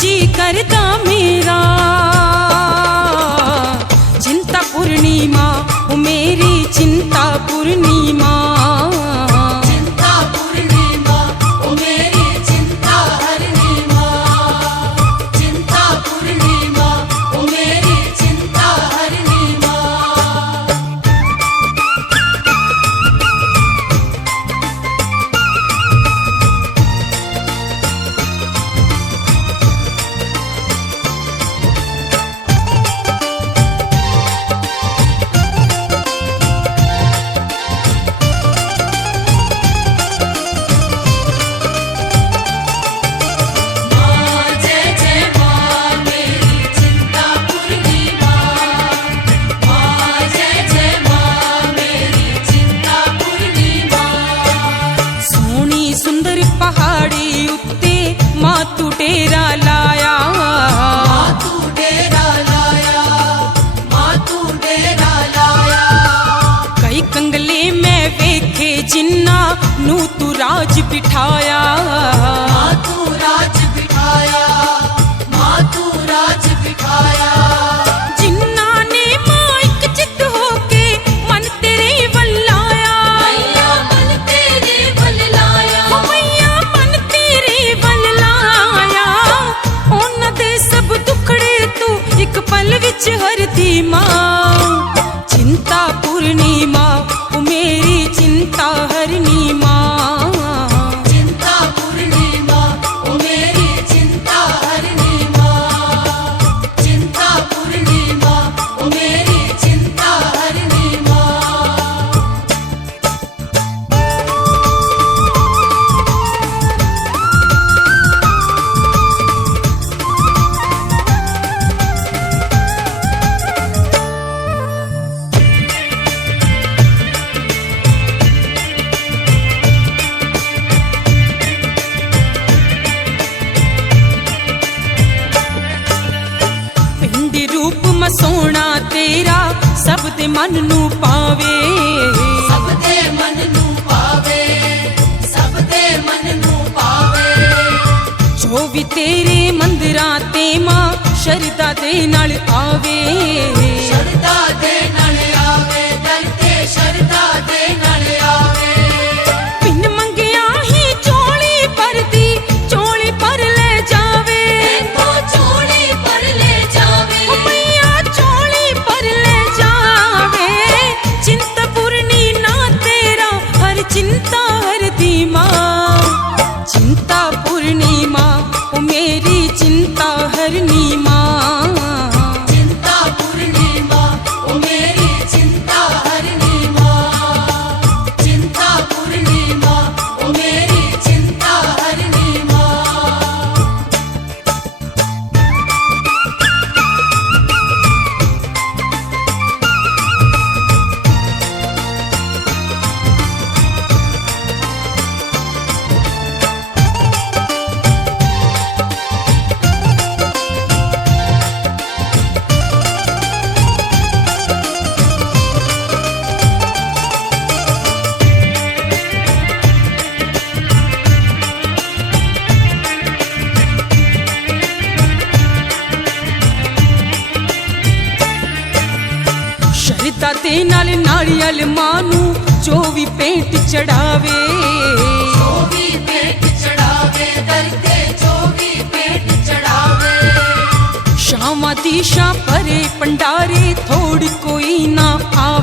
जी करता मेरा। चिंता पूर्णिमा ओ मेरी चिंता पूर्णिमा, चिंता पूर्णिमा ओ मेरी चिंता हरनिमा, चिंता पूर्णिमा ओ मेरी चिंता हरनिमा। मातू डेरा लाया, मातू डेरा लाया, मातू डेरा लाया। कई कंगले में वेखे जिन्ना नू तू राज बिठाया, मातू राज बिठाया, मातू राज बिठाया। जिन्ना ने माइक चित होके मन तेरे वल्लाया, मैया मन तेरे वल्लाया, मैया मन तेरे वल्लाया। उन्हां दे सब दुखड़े तू एक पल विच हरदी मां। चिंता पूर्णिमा ओ मेरी चिंता हरनी मां, चिंता पूर्णिमा ओ मेरी चिंता हरनिमा, चिंता पूर्णिमा ओ मेरी चिंता हरनिमा। सोना तेरा सब दे मन नू पावे, सब दे मन नू पावे, सब दे मन नू पावे। जो भी तेरे मंदिरां ते मां शरदा दे नाल आवे, शरदा दे नाल आवे, दर ते शरदा दे नाल आवे। बिन मंगिया ही चोली परदी चोली पर ले जावे, तो चोली पर ले जावे, चिंता हरदी मां। चिंता पूर्णिमा ओ मेरी चिंता हरनी मां, चिंता पूर्णिमा ओ मेरी चिंता हरनिमा, चिंता पूर्णिमा ओ मेरी चिंता हरनिमा। शरदा दे नाल नारियल मानू जो भी पेंट चढ़ावे, जो भी पेट चढ़ावे, दर ते जो भी पेट चढ़ावे। शामा दिशा परे पंडारे थोड़ी कोई ना आवे।